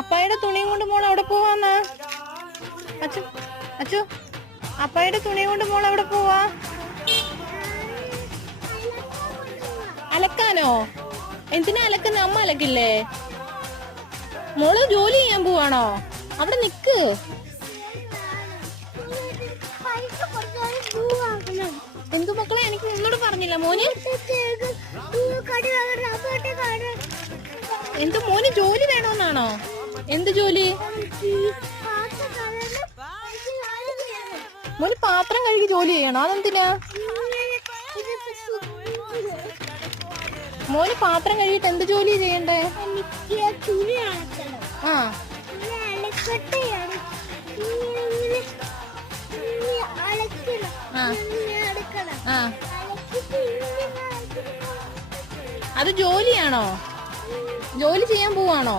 അപ്പായുടെ തുണിയും കൊണ്ട് മോൾ അവിടെ പോവാന്നാ? അച്ചു അച്ചു അപ്പായുടെ തുണിയും കൊണ്ട് മോൾ അവിടെ പോവാ? അലക്കാനോ? എന്തിനാ അലക്കുന്ന? അമ്മ അലക്കില്ലേ? മോള് ജോലി ചെയ്യാൻ പോവാണോ? അവിടെ നിക്ക്. എന്തു മക്കളെ, എനിക്ക് ഒന്നോട് പറഞ്ഞില്ല മോന്? എന്ത് മോന് ജോലി വേണോന്നാണോ? എന്ത് ജോലി? മോന് പാത്രം കഴുകി ജോലി ചെയ്യണോ? അതെന്തിനാ? മോന് പാത്രം കഴുകിട്ട് എന്ത് ജോലി ചെയ്യണ്ടേ? ആ അത് ജോലിയാണോ? ജോലി ചെയ്യാൻ പോവാണോ?